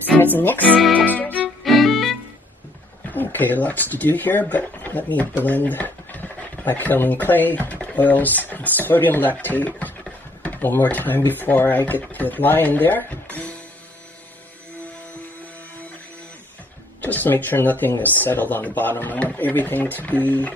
start some mix textures. Okay, lots to do here, but let me blend my kaolin clay, oils, and sodium lactate one more time before I get the lye in there. Just to make sure nothing is settled on the bottom. I want everything to be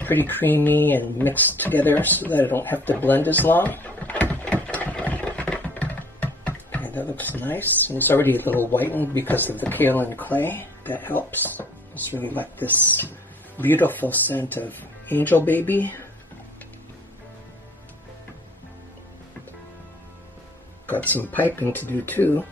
pretty creamy and mixed together so that I don't have to blend as long. Okay, that looks nice. And it's already a little whitened because of the kaolin clay. That helps. I just really like this beautiful scent of Angel Baby. Got some piping to do too.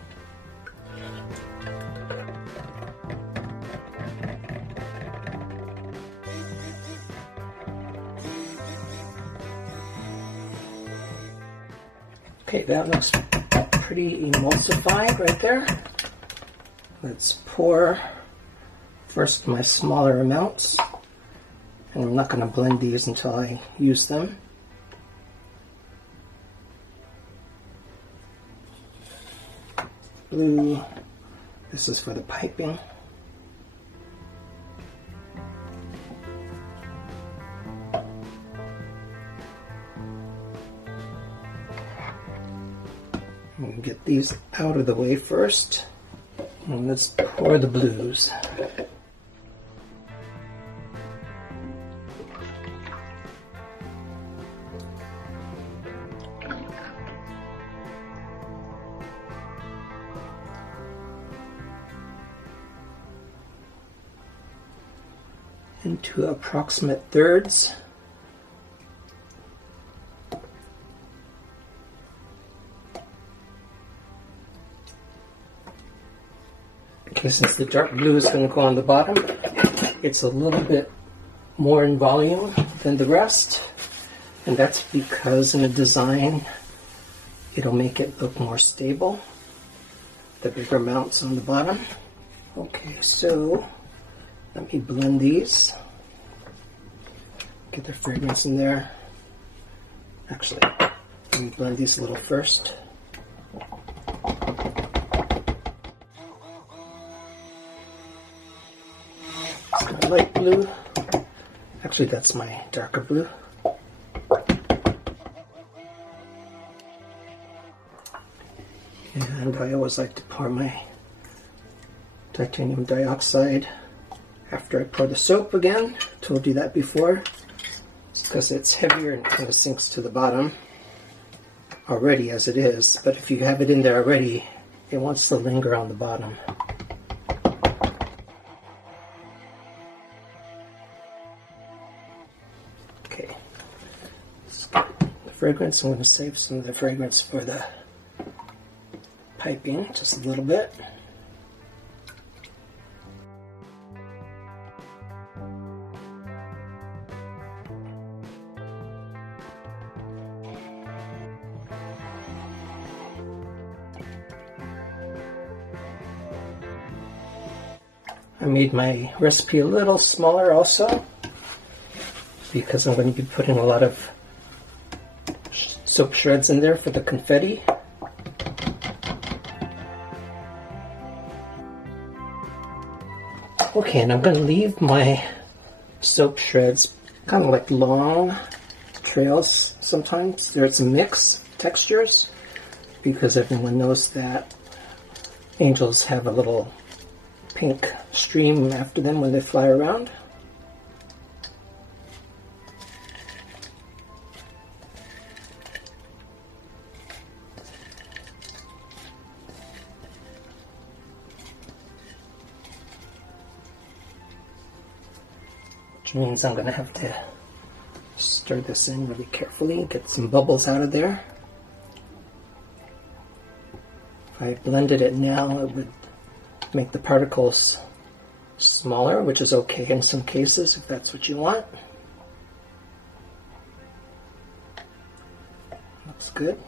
Okay, that looks pretty emulsified right there. Let's pour first my smaller amounts. And I'm not going to blend these until I use them. Blue, this is for the piping. We'll get these out of the way first. And let's pour the blues. Into approximate thirds. Okay, since the dark blue is going to go on the bottom, it's a little bit more in volume than the rest, and that's because in the design it'll make it look more stable, the bigger amounts on the bottom. Okay, so let me blend these, get the fragrance in there. Actually, let me blend these a little first. My light blue. Actually, that's my darker blue. And I always like to pour my titanium dioxide after I pour the soap again. Told you that before. It's because it's heavier and kind of sinks to the bottom already as it is. But if you have it in there already, it wants to linger on the bottom. Okay. Let's get the fragrance. I'm going to save some of the fragrance for the piping, just a little bit. I made my recipe a little smaller also because I'm going to be putting a lot of soap shreds in there for the confetti. Okay, and I'm going to leave my soap shreds kind of like long trails sometimes. There's a mix textures because everyone knows that angels have a little pink stream after them when they fly around. Which means I'm going to have to stir this in really carefully, get some bubbles out of there. If I blended it now, it would make the particles smaller, which is okay in some cases if that's what you want. Looks good.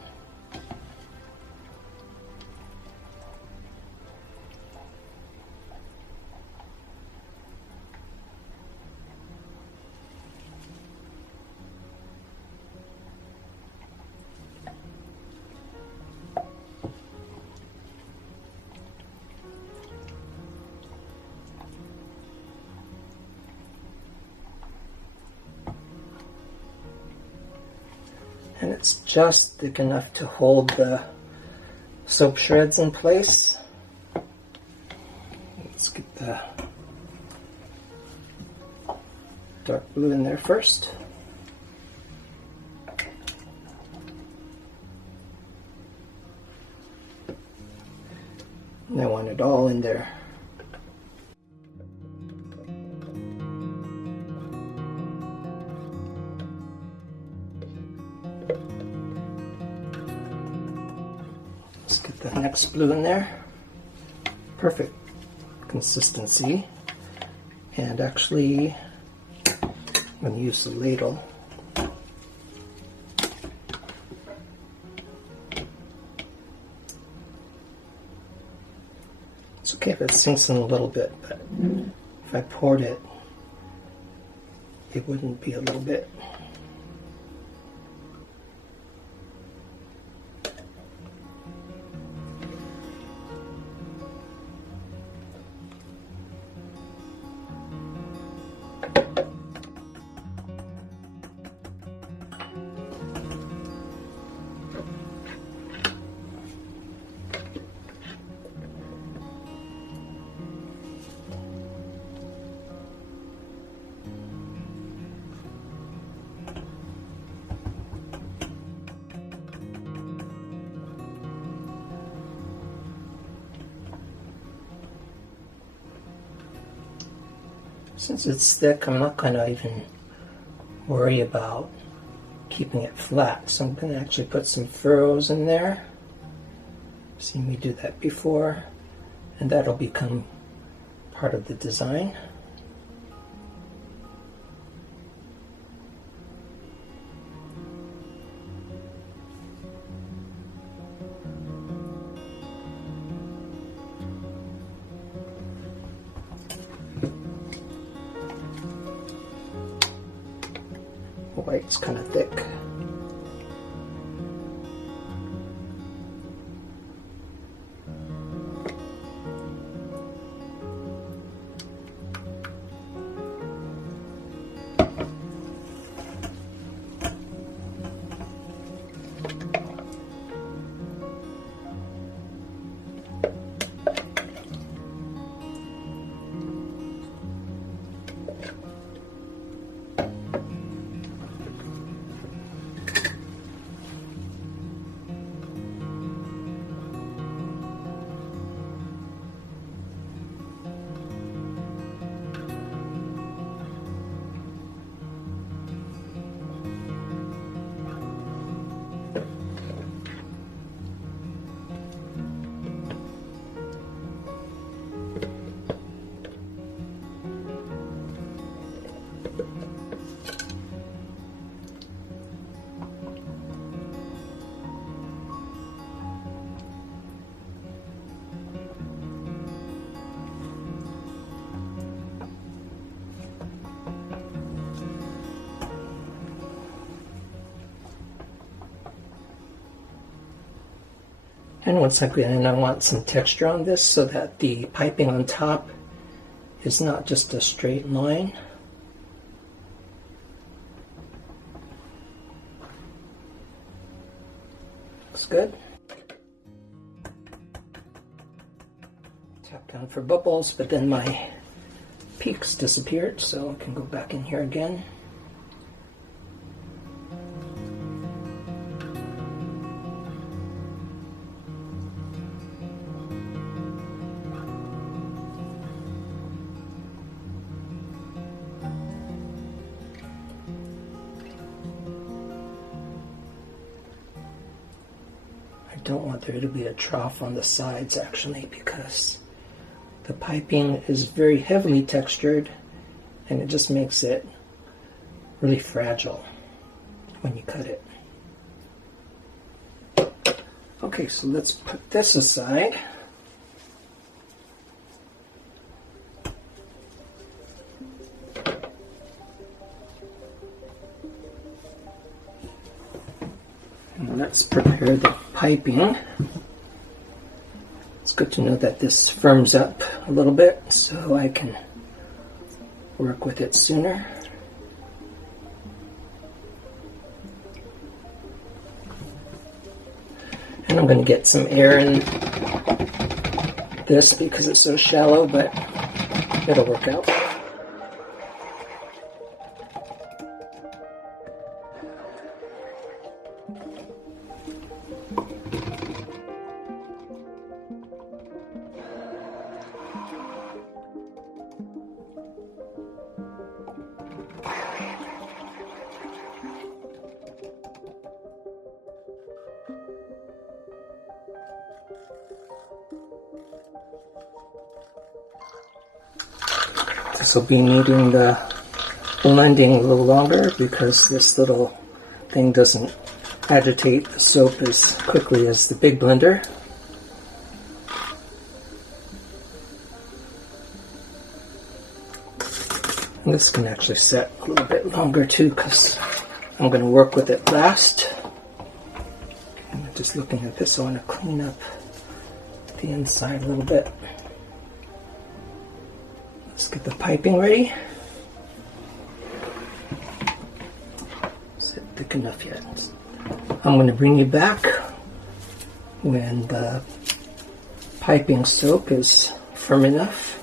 and it's just thick enough to hold the soap shreds in place. Let's get the dark blue in there first. And I want it all in there. Let's get the next blue in there. Perfect consistency. And actually, I'm going to use the ladle. It's okay if it sinks in a little bit, but if I poured it, it wouldn't be a little bit. Since it's thick, I'm not going to even worry about keeping it flat. So I'm going to actually put some furrows in there. Seen me do that before, and that'll become part of the design. White's kind of thick. And once again, I want some texture on this so that the piping on top is not just a straight line. Looks good. Tap down for bubbles, but then my peaks disappeared, so I can go back in here again. I don't want there to be a trough on the sides actually, because the piping is very heavily textured and it just makes it really fragile when you cut it. Okay, so let's put this aside. And let's prepare the piping. It's good to know that this firms up a little bit so I can work with it sooner. And I'm going to get some air in this because it's so shallow, but it'll work out. This will be needing the blending a little longer because this little thing doesn't agitate the soap as quickly as the big blender. And this can actually set a little bit longer too because I'm going to work with it last. I'm just looking at this, I want to clean up the inside a little bit. Let's get the piping ready. Is it thick enough yet? I'm going to bring you back when the piping soap is firm enough.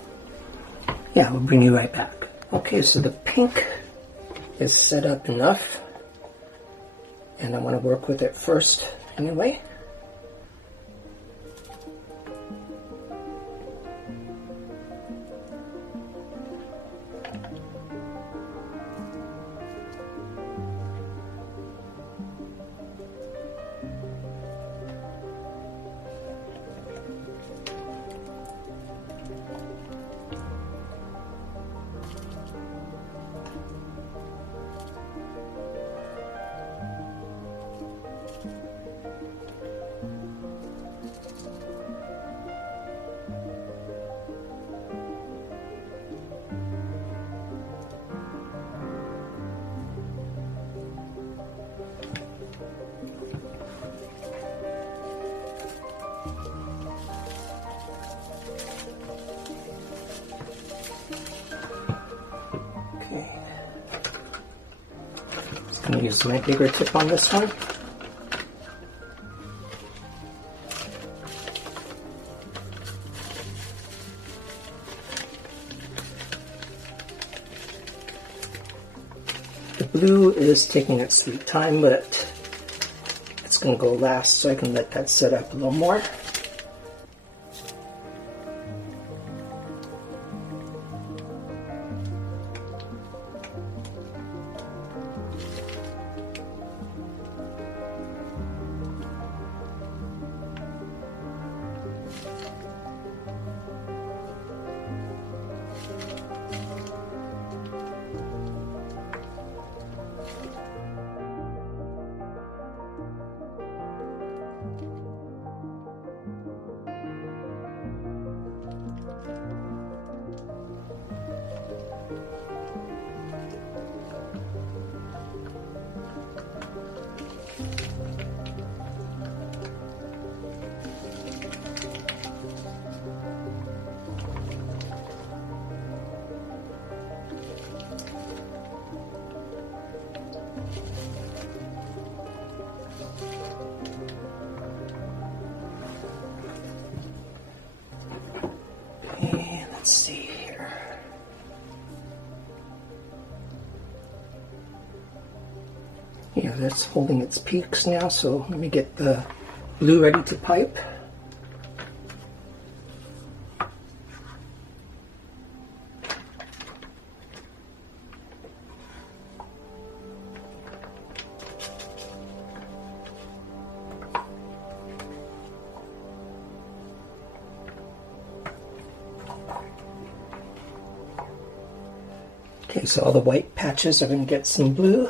Yeah, we'll bring you right back. Okay, so the pink is set up enough, and I want to work with it first anyway. I'm going to use my bigger tip on this one. The blue is taking its sweet time, but it's going to go last, so I can let that set up a little more. Let's see here. Yeah, that's holding its peaks now, so let me get the blue ready to pipe. Okay, so all the white patches are going to get some blue.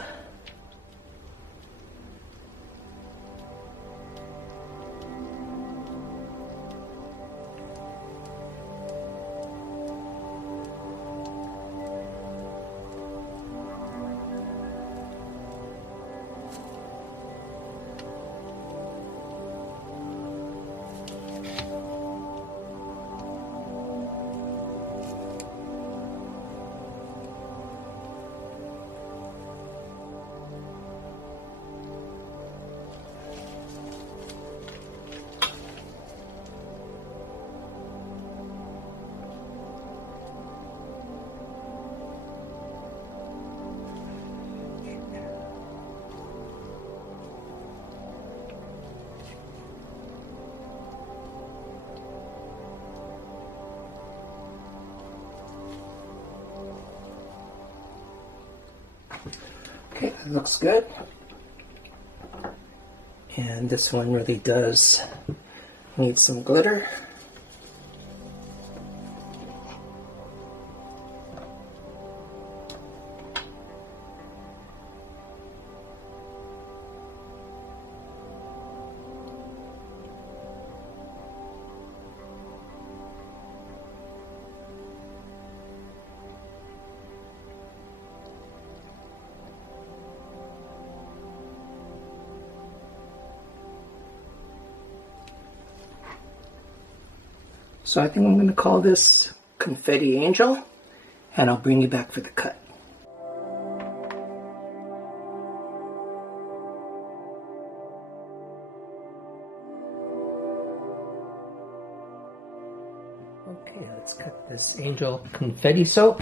It looks good. And this one really does need some glitter. So I think I'm going to call this Confetti Angel, and I'll bring you back for the cut. Okay, let's cut this Angel Confetti soap.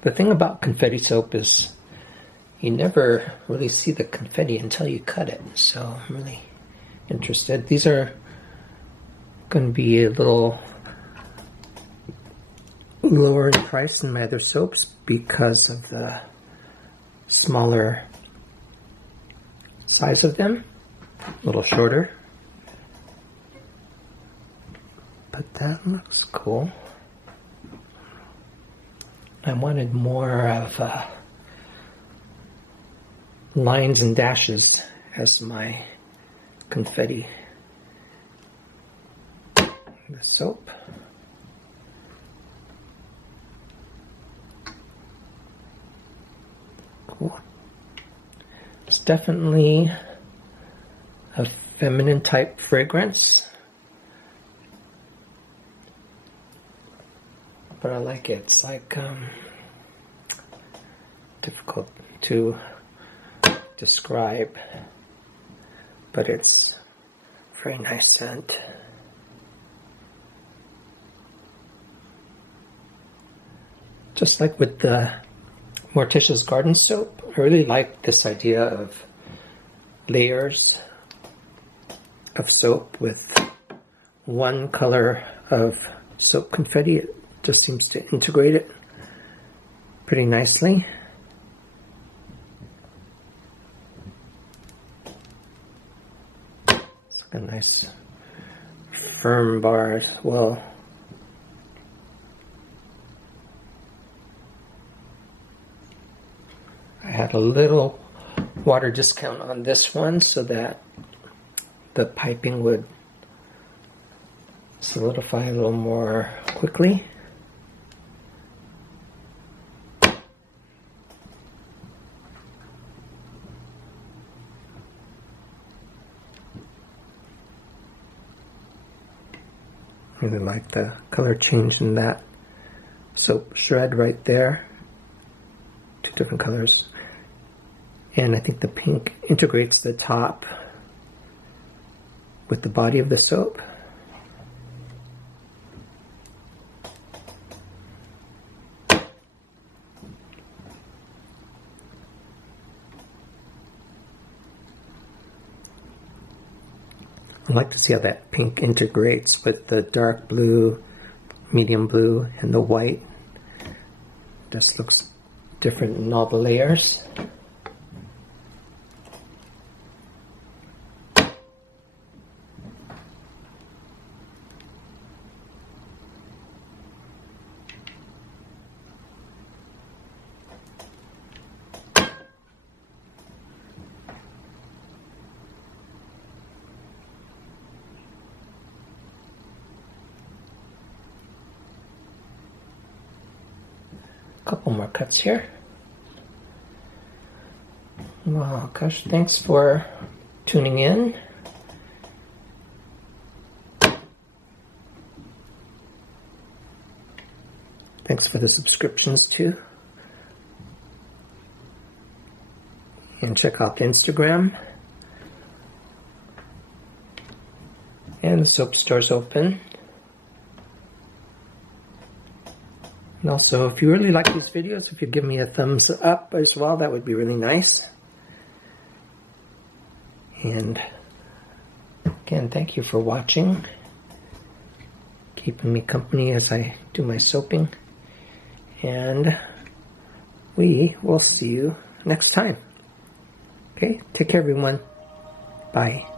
The thing about confetti soap is you never really see the confetti until you cut it, so I'm really interested. These are going to be a little lower in price than my other soaps because of the smaller size of them, a little shorter, but that looks cool. I wanted more of lines and dashes as my confetti. The soap. Cool. It's definitely a feminine type fragrance, but I like it. It's like difficult to describe, but it's a very nice scent. Just like with the Morticia's Garden soap, I really like this idea of layers of soap with one color of soap confetti. It just seems to integrate it pretty nicely. It's like a nice firm bar as well. I had a little water discount on this one so that the piping would solidify a little more quickly. Really like the color change in that soap shred right there. Two different colors. And I think the pink integrates the top with the body of the soap. I like to see how that pink integrates with the dark blue, medium blue, and the white. This looks different in all the layers. Couple more cuts here. Well, gosh, thanks for tuning in. Thanks for the subscriptions too. And check out the Instagram. And the soap store's open. And also, if you really like these videos, if you give me a thumbs up as well, that would be really nice. And again, thank you for watching, keeping me company as I do my soaping. And we will see you next time. Okay, take care everyone. Bye.